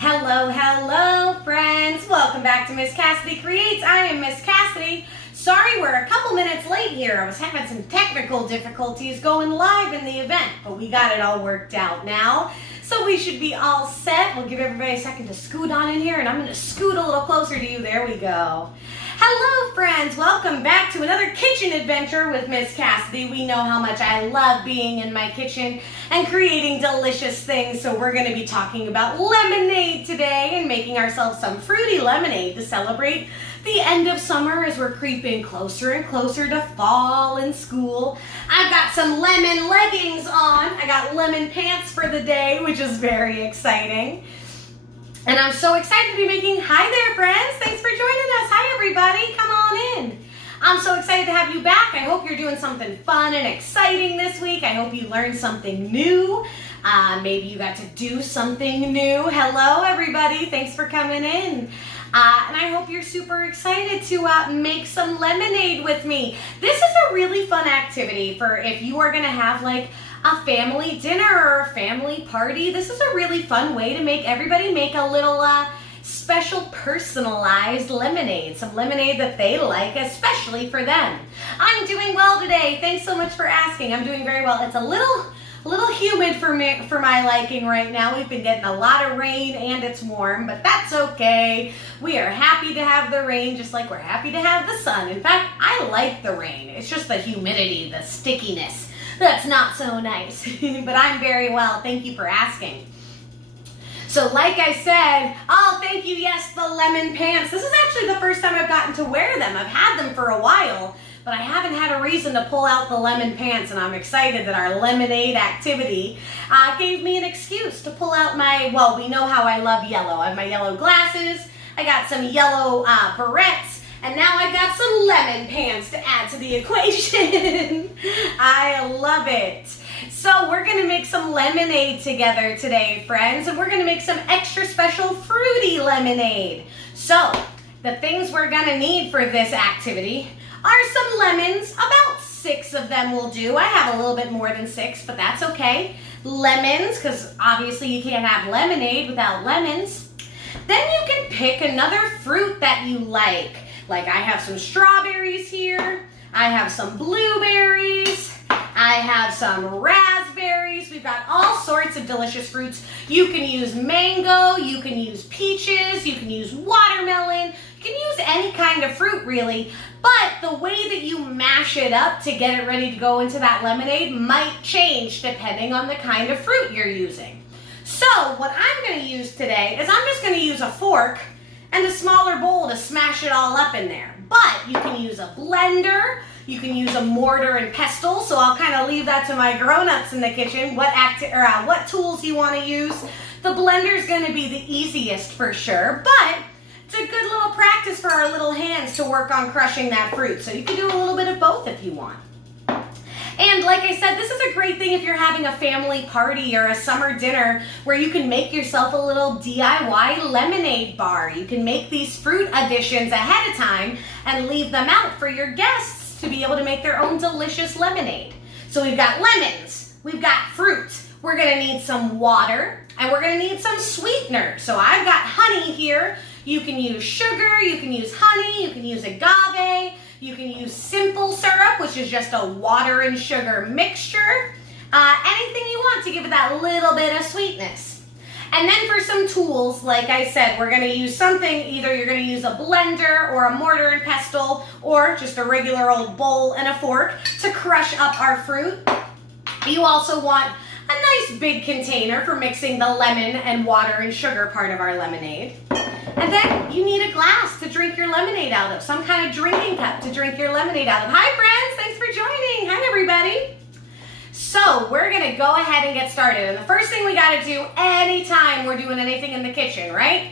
Hello, hello, friends. Welcome back to Miss Cassidy Creates. I am Miss Cassidy. Sorry we're a couple minutes late here. I was having some technical difficulties going live in the event, but we got it all worked out now. So we should be all set. We'll give everybody a second to scoot on in here, and I'm going to scoot a little closer to you. There we go. Hello, friends. Welcome back to another kitchen adventure with Miss Cassidy. We know how much I love being in my kitchen and creating delicious things, so we're going to be talking about lemonade today and making ourselves some fruity lemonade to celebrate the end of summer as we're creeping closer and closer to fall and school. I've got some lemon leggings on. I got lemon pants for the day, which is very exciting. And I'm so excited to be making, hi there friends, thanks for joining us. Hi everybody, come on in. I'm so excited to have you back. I hope you're doing something fun and exciting this week. I hope you learned something new. Maybe you got to do something new. Hello everybody, thanks for coming in. And I hope you're super excited to make some lemonade with me. This is a really fun activity for if you are gonna have like a family dinner or a family party. This is a really fun way to make everybody make a little special personalized lemonade. Some lemonade that they like, especially for them. I'm doing well today. Thanks so much for asking. I'm doing very well. It's a little humid for my liking right now. We've been getting a lot of rain and it's warm, but that's okay. We are happy to have the rain just like we're happy to have the sun. In fact, I like the rain. It's just the humidity, the stickiness that's not so nice. But I'm very well. Thank you for asking. So like I said, oh, thank you. Yes, the lemon pants. This is actually the first time I've gotten to wear them. I've had them for a while, but I haven't had a reason to pull out the lemon pants, and I'm excited that our lemonade activity gave me an excuse to pull out my, well, we know how I love yellow. I have my yellow glasses, I got some yellow barrettes, and now I've got some lemon pants to add to the equation. I love it. So we're gonna make some lemonade together today, friends, and we're gonna make some extra special fruity lemonade. So the things we're gonna need for this activity are some lemons. About 6 of them will do. I have a little bit more than 6, but that's okay. Lemons, because obviously you can't have lemonade without lemons. Then you can pick another fruit that you like. Like I have some strawberries here. I have some blueberries. I have some raspberries. We've got all sorts of delicious fruits. You can use mango, you can use peaches, you can use watermelon. You can use any kind of fruit really, but the way that you mash it up to get it ready to go into that lemonade might change depending on the kind of fruit you're using. So what I'm going to use today is I'm just going to use a fork and a smaller bowl to smash it all up in there. But you can use a blender, you can use a mortar and pestle, so I'll kind of leave that to my grown-ups in the kitchen, what tools you want to use. The blender is going to be the easiest for sure, but it's a good little practice for our little hands to work on crushing that fruit. So you can do a little bit of both if you want. And like I said, this is a great thing if you're having a family party or a summer dinner where you can make yourself a little DIY lemonade bar. You can make these fruit additions ahead of time and leave them out for your guests to be able to make their own delicious lemonade. So we've got lemons, we've got fruit, we're gonna need some water, and we're gonna need some sweetener. So I've got honey here. You can use sugar, you can use honey, you can use agave, you can use simple syrup, which is just a water and sugar mixture. Anything you want to give it that little bit of sweetness. And then for some tools, like I said, we're gonna use something, either you're gonna use a blender or a mortar and pestle, or just a regular old bowl and a fork to crush up our fruit. You also want a nice big container for mixing the lemon and water and sugar part of our lemonade. And then you need a glass to drink your lemonade out of, some kind of drinking cup to drink your lemonade out of. Hi friends, thanks for joining. Hi everybody. So we're gonna go ahead and get started. And the first thing we gotta do anytime we're doing anything in the kitchen, right?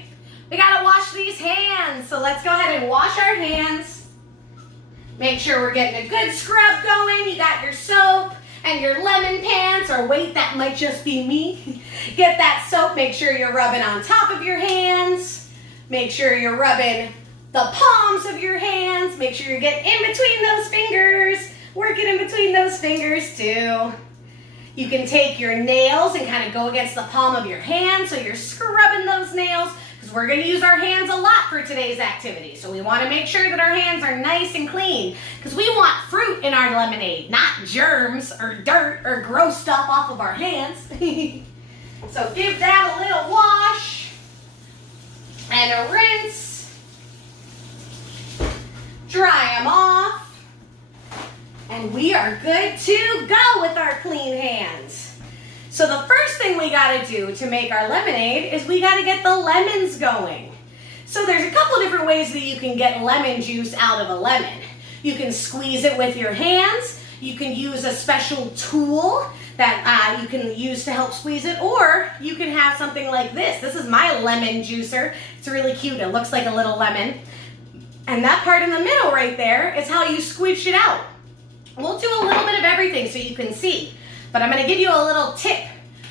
We gotta wash these hands. So let's go ahead and wash our hands. Make sure we're getting a good scrub going. You got your soap and your lemon pants, or wait, that might just be me. Get that soap, make sure you're rubbing on top of your hands. Make sure you're rubbing the palms of your hands. Make sure you're getting in between those fingers. Working in between those fingers too. You can take your nails and kind of go against the palm of your hand so you're scrubbing those nails, because we're going to use our hands a lot for today's activity. So we want to make sure that our hands are nice and clean, because we want fruit in our lemonade, not germs or dirt or gross stuff off of our hands. So give that a little wash and a rinse. Dry them off. And we are good to go with our clean hands. So the first thing we got to do to make our lemonade is we got to get the lemons going. So there's a couple different ways that you can get lemon juice out of a lemon. You can squeeze it with your hands. You can use a special tool that you can use to help squeeze it, or you can have something like this. This is my lemon juicer. It's really cute. It looks like a little lemon. And that part in the middle right there is how you squish it out. We'll do a little bit of everything so you can see, but I'm going to give you a little tip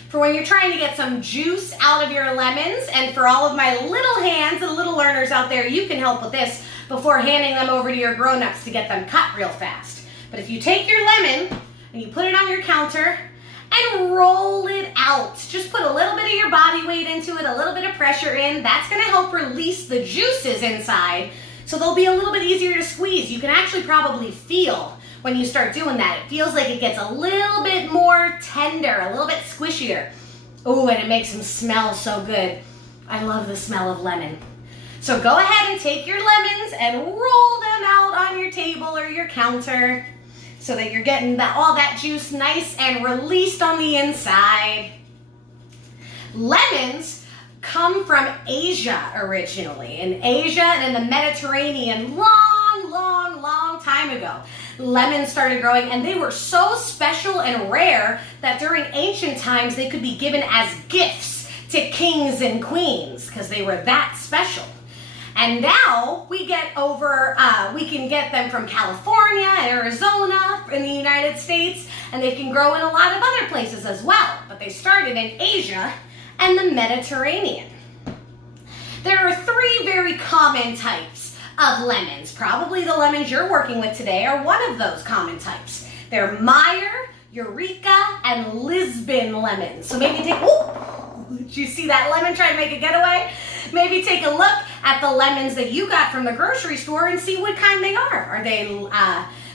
for when you're trying to get some juice out of your lemons, and for all of my little hands and little learners out there, you can help with this before handing them over to your grown-ups to get them cut real fast. But if you take your lemon and you put it on your counter and roll it out, just put a little bit of your body weight into it, a little bit of pressure in, that's going to help release the juices inside, so they'll be a little bit easier to squeeze. You can actually probably feel when you start doing that, it feels like it gets a little bit more tender, a little bit squishier. Oh, and it makes them smell so good. I love the smell of lemon. So go ahead and take your lemons and roll them out on your table or your counter so that you're getting all that juice nice and released on the inside. Lemons come from Asia originally. In Asia and in the Mediterranean, long time ago, lemons started growing, and they were so special and rare that during ancient times they could be given as gifts to kings and queens because they were that special. And now we can get them from California and Arizona in the United States, and they can grow in a lot of other places as well. But they started in Asia and the Mediterranean. There are three very common types of lemons. Probably the lemons you're working with today are one of those common types. They're Meyer, Eureka, and Lisbon lemons. So maybe did you see that lemon try to make a getaway? Maybe take a look at the lemons that you got from the grocery store and see what kind they are. Are they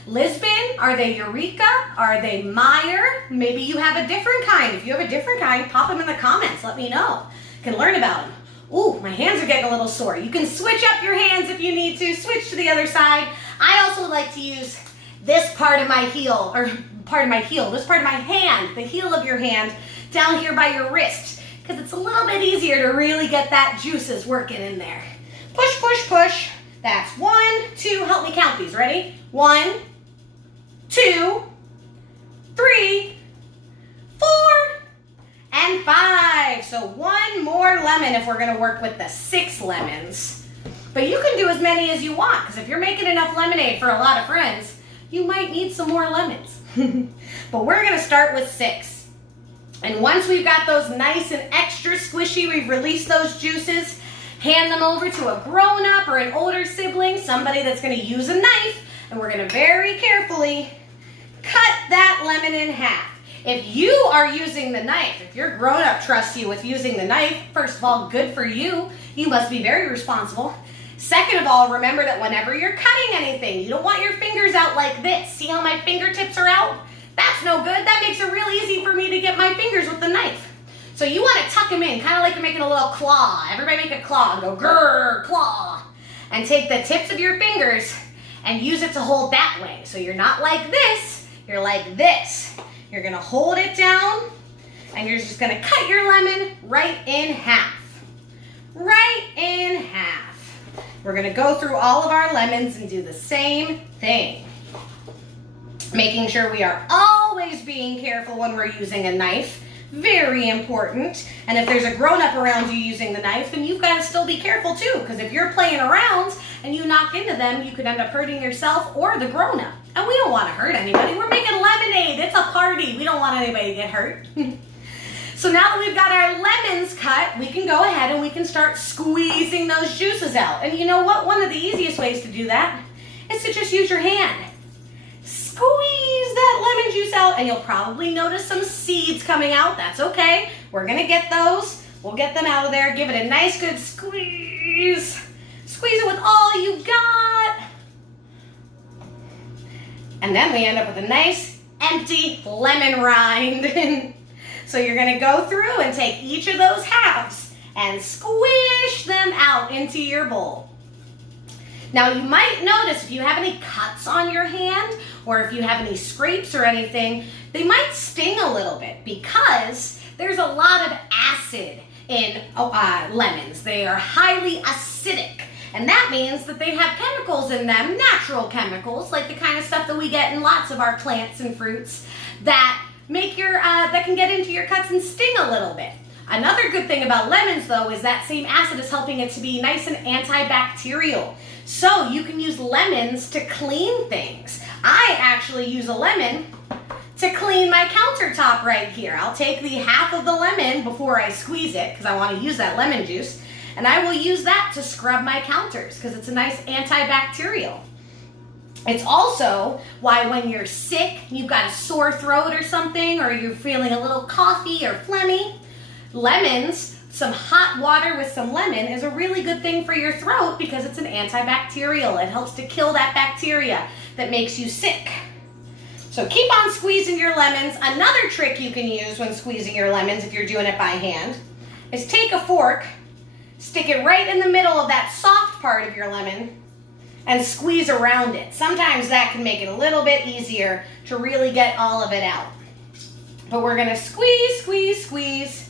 Lisbon? Are they Eureka? Are they Meyer? Maybe you have a different kind. If you have a different kind, pop them in the comments. Let me know. Can learn about them. Ooh, my hands are getting a little sore. You can switch up your hands if you need to. Switch to the other side. I also like to use this part of my heel, this part of my hand, the heel of your hand, down here by your wrist, because it's a little bit easier to really get that juices working in there. Push, push, push. That's 1, 2, help me count these. Ready? 1, 2, 3, 4, and 5. So one more lemon if we're going to work with the 6 lemons. But you can do as many as you want, because if you're making enough lemonade for a lot of friends, you might need some more lemons. But we're going to start with 6. And once we've got those nice and extra squishy, we've released those juices, hand them over to a grown-up or an older sibling, somebody that's going to use a knife, and we're going to very carefully cut that lemon in half. If you are using the knife, if your grown-up trusts you with using the knife, first of all, good for you. You must be very responsible. Second of all, remember that whenever you're cutting anything, you don't want your fingers out like this. See how my fingertips are out? That's no good. That makes it real easy for me to get my fingers with the knife. So you want to tuck them in, kind of like you're making a little claw. Everybody make a claw and go grrr, claw. And take the tips of your fingers and use it to hold that way. So you're not like this, you're like this. You're going to hold it down, and you're just going to cut your lemon right in half. Right in half. We're going to go through all of our lemons and do the same thing. Making sure we are always being careful when we're using a knife. Very important. And if there's a grown-up around you using the knife, then you've got to still be careful too, because if you're playing around and you knock into them, you could end up hurting yourself or the grown-up. And we don't want to hurt anybody. We're making lemonade. It's a party. We don't want anybody to get hurt. So now that we've got our lemons cut, we can go ahead and we can start squeezing those juices out. And you know what? One of the easiest ways to do that is to just use your hand. Squeeze that lemon juice out, and you'll probably notice some seeds coming out. That's okay. We're going to get those. We'll get them out of there. Give it a nice good squeeze. Squeeze it with all you've got. And then we end up with a nice empty lemon rind. So you're gonna go through and take each of those halves and squish them out into your bowl. Now you might notice if you have any cuts on your hand or if you have any scrapes or anything, they might sting a little bit because there's a lot of acid in lemons. They are highly acidic. And that means that they have chemicals in them, natural chemicals, like the kind of stuff that we get in lots of our plants and fruits that make that can get into your cuts and sting a little bit. Another good thing about lemons though is that same acid is helping it to be nice and antibacterial. So you can use lemons to clean things. I actually use a lemon to clean my countertop right here. I'll take the half of the lemon before I squeeze it because I want to use that lemon juice, and I will use that to scrub my counters because it's a nice antibacterial. It's also why when you're sick, you've got a sore throat or something, or you're feeling a little coughy or phlegmy, lemons, some hot water with some lemon is a really good thing for your throat because it's an antibacterial. It helps to kill that bacteria that makes you sick. So keep on squeezing your lemons. Another trick you can use when squeezing your lemons, if you're doing it by hand, is take a fork, stick it right in the middle of that soft part of your lemon, and squeeze around it. Sometimes that can make it a little bit easier to really get all of it out. But we're gonna squeeze, squeeze, squeeze.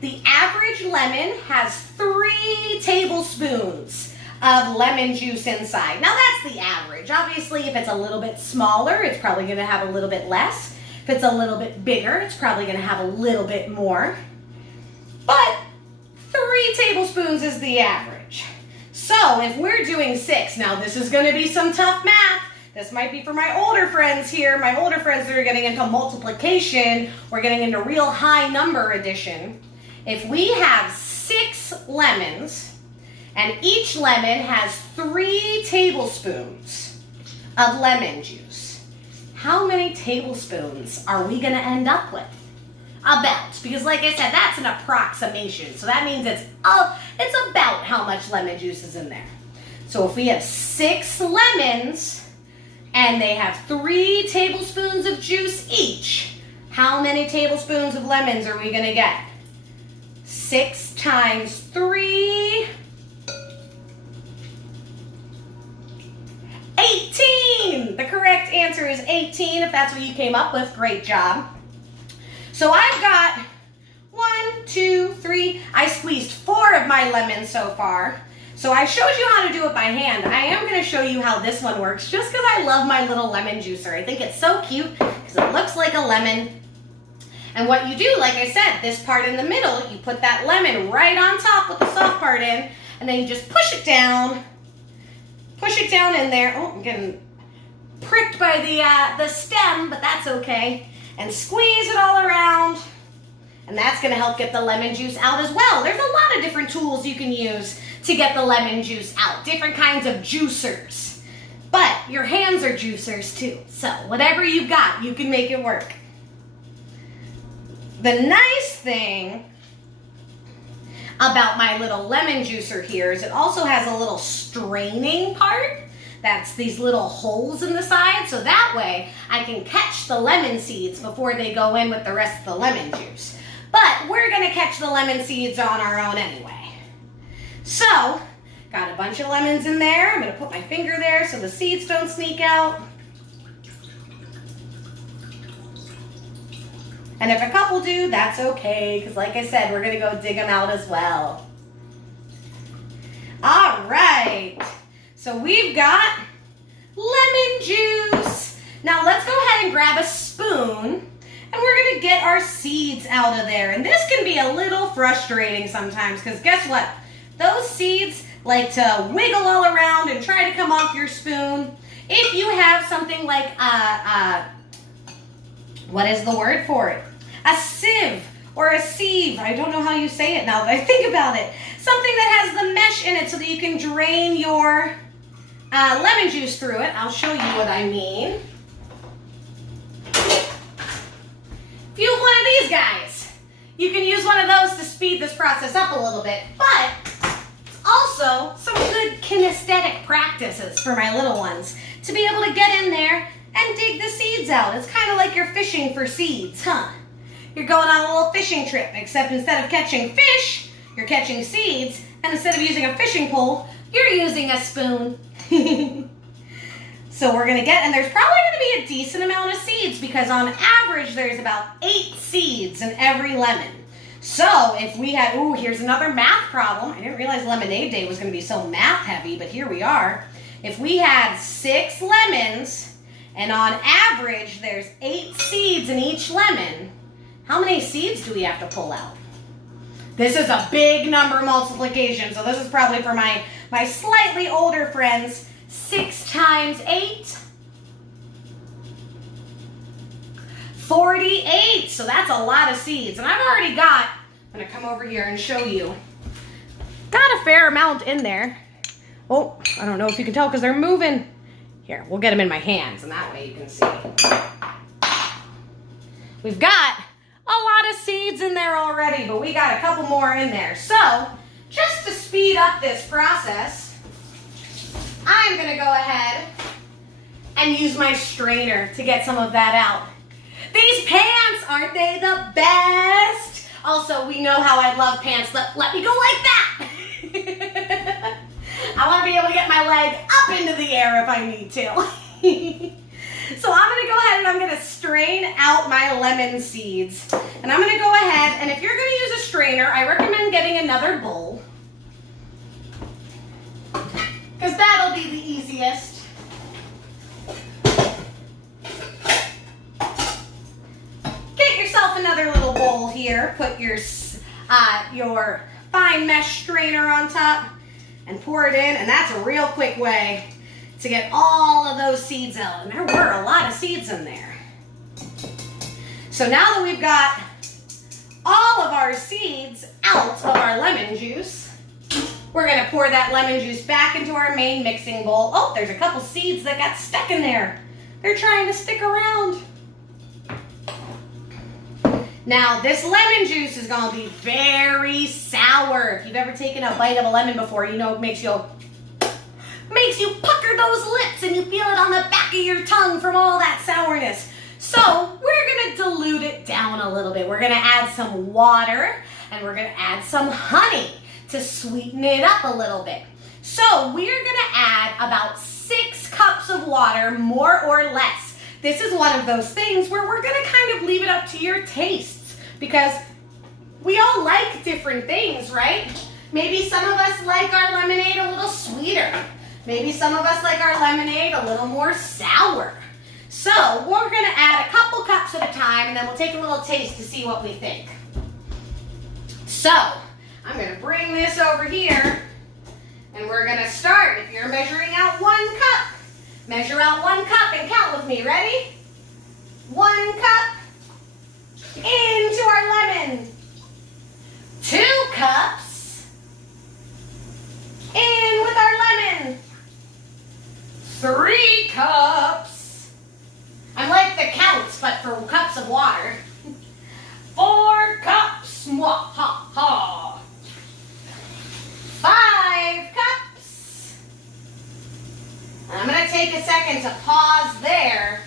The average lemon has 3 tablespoons of lemon juice inside. Now that's the average. Obviously, if it's a little bit smaller, it's probably gonna have a little bit less. If it's a little bit bigger, it's probably gonna have a little bit more. But 3 tablespoons is the average. So if we're doing 6, now this is gonna be some tough math. This might be for my older friends here, my older friends that are getting into multiplication or getting into real high number addition. If we have 6 lemons and each lemon has 3 tablespoons of lemon juice, how many tablespoons are we gonna end up with? About, because like I said, that's an approximation. So that means it's about how much lemon juice is in there. So if we have 6 lemons and they have 3 tablespoons of juice each, how many tablespoons of lemons are we gonna get? 6 times 3, 18. The correct answer is 18 if that's what you came up with. Great job. So I've got 1, 2, 3. I squeezed 4 of my lemons so far. So I showed you how to do it by hand. I am going to show you how this one works just because I love my little lemon juicer. I think it's so cute because it looks like a lemon. And what you do, like I said, this part in the middle, you put that lemon right on top with the soft part in, and then you just push it down in there. Oh, I'm getting pricked by the stem, but that's okay. And squeeze it all around, and that's gonna help get the lemon juice out as well. There's a lot of different tools you can use to get the lemon juice out, different kinds of juicers. But your hands are juicers too, so whatever you've got, you can make it work. The nice thing about my little lemon juicer here is it also has a little straining part. That's these little holes in the side, so that way I can catch the lemon seeds before they go in with the rest of the lemon juice. But we're gonna catch the lemon seeds on our own anyway. So, got a bunch of lemons in there. I'm gonna put my finger there so the seeds don't sneak out. And if a couple do, that's okay, because like I said, we're gonna go dig them out as well. All right, so we've got lemon juice. Now let's go ahead and grab a spoon, and we're gonna get our seeds out of there. And this can be a little frustrating sometimes, because guess what? Those seeds like to wiggle all around and try to come off your spoon. If you have something like what is the word for it? A sieve or a sieve. I don't know how you say it now that I think about it. Something that has the mesh in it so that you can drain your lemon juice through it. I'll show you what I mean. If you have one of these guys, You can use one of those to speed this process up a little bit, but also some good kinesthetic practices for my little ones to be able to get in there and dig the seeds out. It's kind of like you're fishing for seeds, huh? You're going on a little fishing trip, except instead of catching fish, you're catching seeds, and instead of using a fishing pole, you're using a spoon. So we're gonna get, and there's probably gonna be a decent amount of seeds because on average there's about 8 seeds in every lemon. So if we had, ooh, here's another math problem. I didn't realize lemonade day was gonna be so math heavy, but here we are. If we had 6 lemons, and on average there's 8 seeds in each lemon, how many seeds do we have to pull out? This is a big number multiplication, so this is probably for my slightly older friends. 6 times 8, 48. So that's a lot of seeds. And I've already got, I'm gonna come over here and show you, got a fair amount in there. Oh, I don't know if you can tell because they're moving. Here, we'll get them in my hands and that way you can see. We've got a lot of seeds in there already, but we got a couple more in there. So just to speed up this process, I'm gonna go ahead and use my strainer to get some of that out. These pants, aren't they the best? Also, we know how I love pants. Let me go like that. I wanna be able to get my leg up into the air if I need to. So I'm gonna go ahead and I'm gonna strain out my lemon seeds. And I'm gonna go ahead, and if you're gonna use a strainer, I recommend getting another bowl, because that'll be the easiest. Get yourself another little bowl here. Put your fine mesh strainer on top and pour it in, and that's a real quick way to get all of those seeds out. And there were a lot of seeds in there. So now that we've got all of our seeds out of our lemon juice, we're gonna pour that lemon juice back into our main mixing bowl. Oh, there's a couple seeds that got stuck in there. They're trying to stick around. Now, this lemon juice is gonna be very sour. If you've ever taken a bite of a lemon before, you know it makes you pucker those lips and you feel it on the back of your tongue from all that sourness. So we're gonna dilute it down a little bit. We're gonna add some water and we're gonna add some honey to sweeten it up a little bit. So we're gonna add about 6 cups of water, more or less. This is one of those things where we're gonna kind of leave it up to your tastes because we all like different things, right? Maybe some of us like our lemonade a little sweeter. Maybe some of us like our lemonade a little more sour. So we're gonna add a couple cups at a time and then we'll take a little taste to see what we think. So I'm gonna bring this over here and we're gonna start. If you're measuring out 1 cup, measure out 1 cup and count with me. Ready? 1 cup into our lemon. 2 cups in with our lemon. 3 cups. I'm like the counts, but for cups of water. 4 cups. Mwahaha. 5 cups. I'm going to take a second to pause there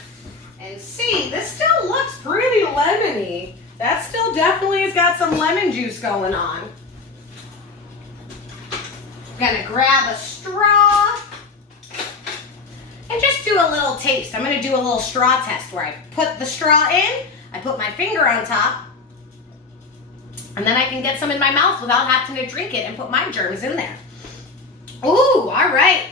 and see. This still looks pretty lemony. That still definitely has got some lemon juice going on. I'm going to grab a straw and just do a little taste. I'm going to do a little straw test where I put the straw in, I put my finger on top, and then I can get some in my mouth without having to drink it and put my germs in there. Ooh, all right.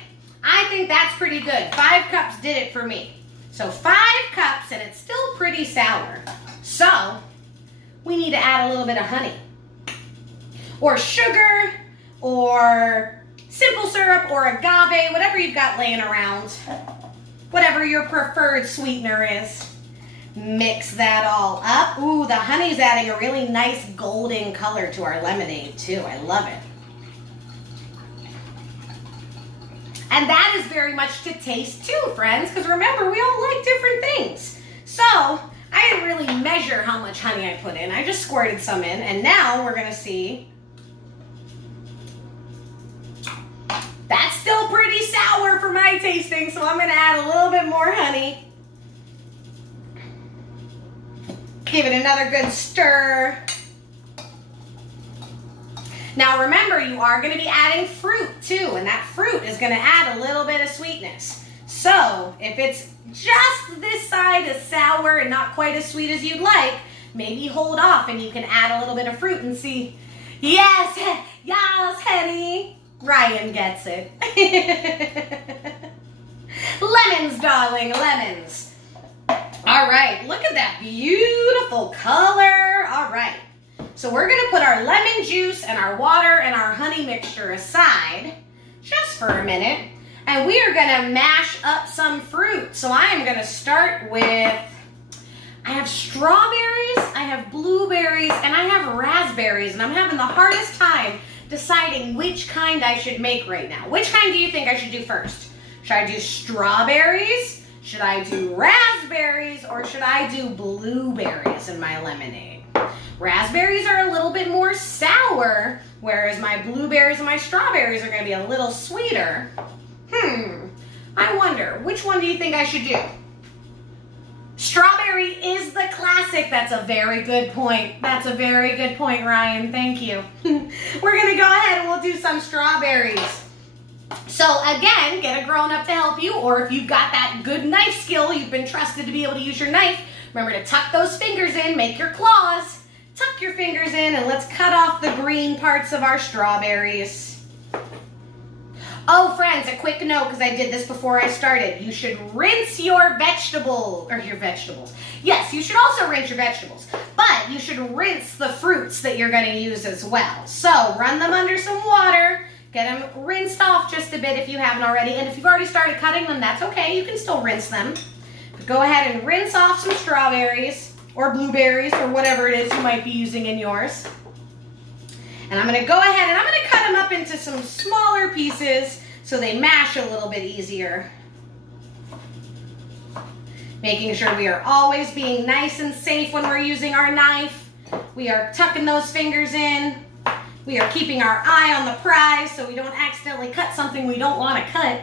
I think that's pretty good. 5 cups did it for me. So 5 cups and it's still pretty sour. So we need to add a little bit of honey or sugar or simple syrup or agave, whatever you've got laying around, whatever your preferred sweetener is. Mix that all up. Ooh, the honey's adding a really nice golden color to our lemonade too. I love it. And that is very much to taste too, friends, because remember, we all like different things. So I I didn't really measure how much honey I put in. I just squirted some in, and now we're gonna see. That's still pretty sour for my tasting, so I'm gonna add a little bit more honey. Give it another good stir. Now remember, you are going to be adding fruit too, and that fruit is going to add a little bit of sweetness. So if it's just this side is sour and not quite as sweet as you'd like, maybe hold off and you can add a little bit of fruit and see. Yes, yes, honey. Ryan gets it. Lemons, darling, lemons. All right, look at that beautiful color. All right. So we're gonna put our lemon juice and our water and our honey mixture aside just for a minute, and we are gonna mash up some fruit. So I am gonna start with, I have strawberries, I have blueberries, and I have raspberries, and I'm having the hardest time deciding which kind I should make right now. Which kind do you think I should do first? Should I do strawberries? Should I do raspberries? Or should I do blueberries in my lemonade? Raspberries are a little bit more sour, whereas my blueberries and my strawberries are going to be a little sweeter. I wonder, which one do you think I should do? Strawberry is the classic. That's a very good point. That's a very good point, Ryan. Thank you. We're going to go ahead and we'll do some strawberries. So again, get a grown-up to help you, or if you've got that good knife skill, you've been trusted to be able to use your knife, remember to tuck those fingers in, make your claws. Tuck your fingers in and let's cut off the green parts of our strawberries. Oh, friends, a quick note, because I did this before I started. You should rinse your vegetables. Yes, you should also rinse your vegetables, but you should rinse the fruits that you're going to use as well. So run them under some water, get them rinsed off just a bit if you haven't already, and if you've already started cutting them, that's okay. You can still rinse them. But go ahead and rinse off some strawberries, or blueberries, or whatever it is you might be using in yours. And I'm gonna go ahead and I'm gonna cut them up into some smaller pieces so they mash a little bit easier. Making sure we are always being nice and safe when we're using our knife. We are tucking those fingers in. We are keeping our eye on the prize so we don't accidentally cut something we don't want to cut.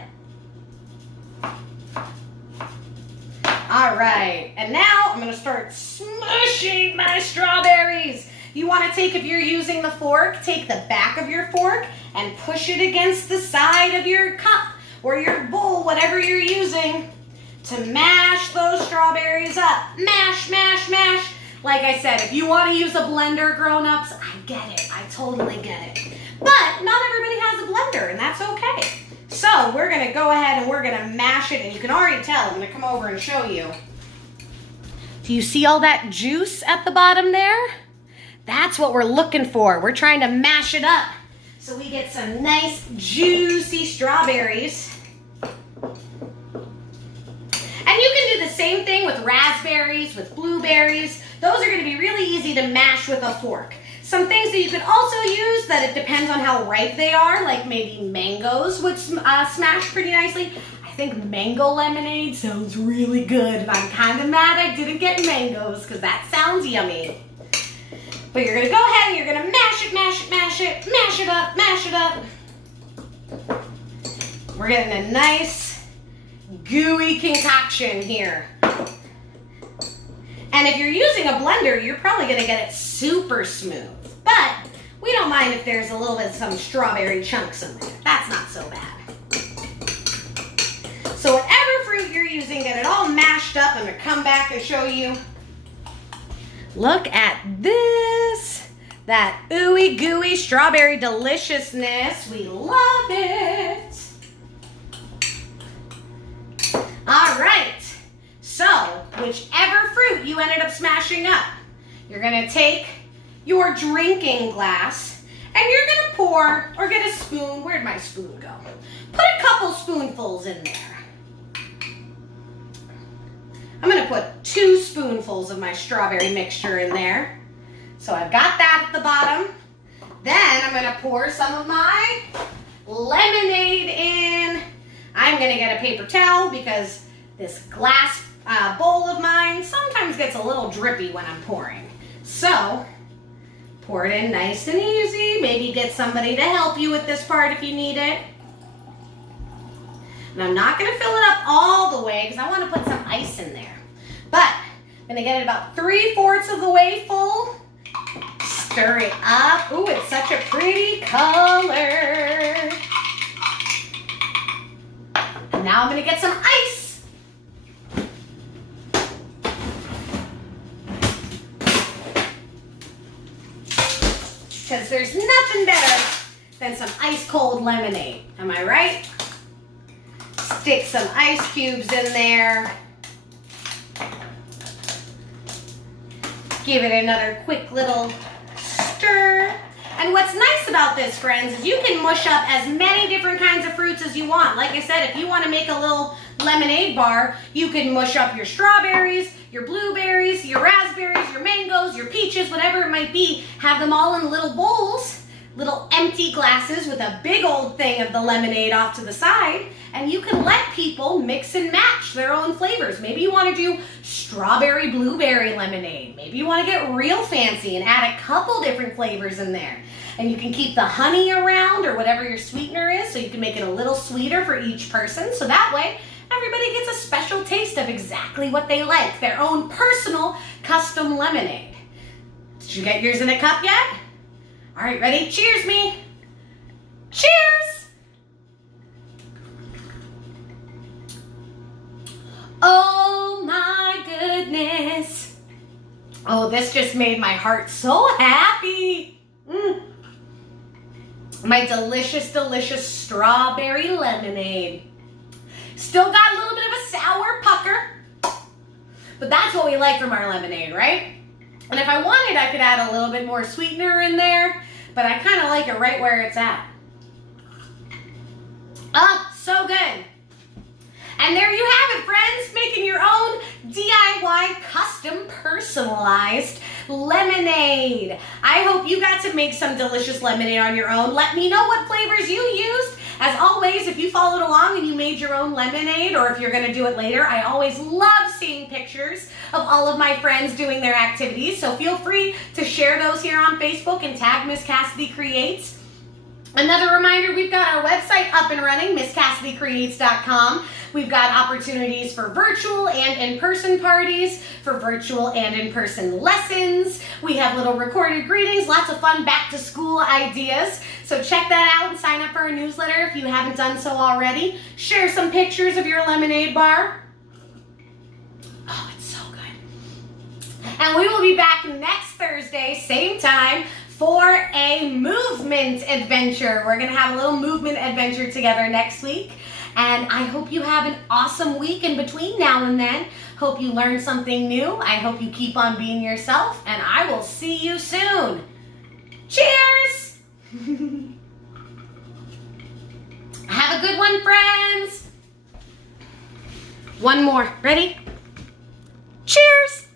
All right, and now I'm gonna start smushing my strawberries. You wanna take, if you're using the fork, take the back of your fork and push it against the side of your cup or your bowl, whatever you're using, to mash those strawberries up. Mash, mash, mash. Like I said, if you wanna use a blender, grown-ups, I get it, I totally get it. But not everybody has a blender, and that's okay. So we're gonna go ahead and we're gonna mash it, and you can already tell, I'm gonna come over and show you. Do you see all that juice at the bottom there? That's what we're looking for. We're trying to mash it up so we get some nice juicy strawberries. And you can do the same thing with raspberries, with blueberries. Those are gonna be really easy to mash with a fork. Some things that you could also use, that it depends on how ripe they are, like maybe mangoes would smash pretty nicely. I think mango lemonade sounds really good, and I'm kind of mad I didn't get mangoes because that sounds yummy. But you're gonna go ahead and you're gonna mash it, mash it, mash it, mash it up, mash it up. We're getting a nice gooey concoction here. And if you're using a blender, you're probably gonna get it super smooth. But we don't mind if there's a little bit of some strawberry chunks in there. That's not so bad. So whatever fruit you're using, get it all mashed up. I'm gonna come back and show you. Look at this. That ooey gooey strawberry deliciousness. We love it. All right. So whichever fruit you ended up smashing up, you're gonna take your drinking glass and you're gonna pour, or get a spoon. Where'd my spoon go? Put a couple spoonfuls in there. I'm gonna put 2 spoonfuls of my strawberry mixture in there. So I've got that at the bottom. Then I'm gonna pour some of my lemonade in. I'm gonna get a paper towel because this glass bowl of mine sometimes gets a little drippy when I'm pouring. So, pour it in nice and easy. Maybe get somebody to help you with this part if you need it. And I'm not going to fill it up all the way because I want to put some ice in there. But I'm going to get it about 3/4 of the way full. Stir it up. Ooh, it's such a pretty color. And now I'm going to get some ice. Because there's nothing better than some ice cold lemonade. Am I right? Stick some ice cubes in there. Give it another quick little stir. And what's nice about this, friends, is you can mush up as many different kinds of fruits as you want. Like I said, if you want to make a little lemonade bar, you can mush up your strawberries, your blueberries, your raspberries, your mangoes, your peaches, whatever it might be. Have them all in little bowls, little empty glasses with a big old thing of the lemonade off to the side. And you can let people mix and match their own flavors. Maybe you want to do strawberry blueberry lemonade. Maybe you want to get real fancy and add a couple different flavors in there. And you can keep the honey around or whatever your sweetener is, so you can make it a little sweeter for each person. So that way, everybody gets a special taste of exactly what they like, their own personal custom lemonade. Did you get yours in a cup yet? All right, ready? Cheers me. Cheers! Oh my goodness. Oh, this just made my heart so happy. My delicious, delicious strawberry lemonade. Still got a little bit of a sour pucker, but that's what we like from our lemonade, right? And if I wanted, I could add a little bit more sweetener in there, but I kind of like it right where it's at. Oh, so good. And there you have it, friends, making your own DIY custom personalized lemonade. I hope you got to make some delicious lemonade on your own. Let me know what flavors you used. As always, if you followed along and you made your own lemonade, or if you're going to do it later, I always love seeing pictures of all of my friends doing their activities. So feel free to share those here on Facebook and tag Miss Cassidy Creates. Another reminder, we've got our website up and running, MissCassidyCreates.com. We've got opportunities for virtual and in-person parties, for virtual and in-person lessons. We have little recorded greetings, lots of fun back-to-school ideas. So check that out and sign up for our newsletter if you haven't done so already. Share some pictures of your lemonade bar. Oh, it's so good. And we will be back next Thursday, same time, for a movement adventure. We're going to have a little movement adventure together next week. And I hope you have an awesome week in between now and then. Hope you learned something new. I hope you keep on being yourself. And I will see you soon. Cheers! Have a good one, friends. One more. Ready? Cheers!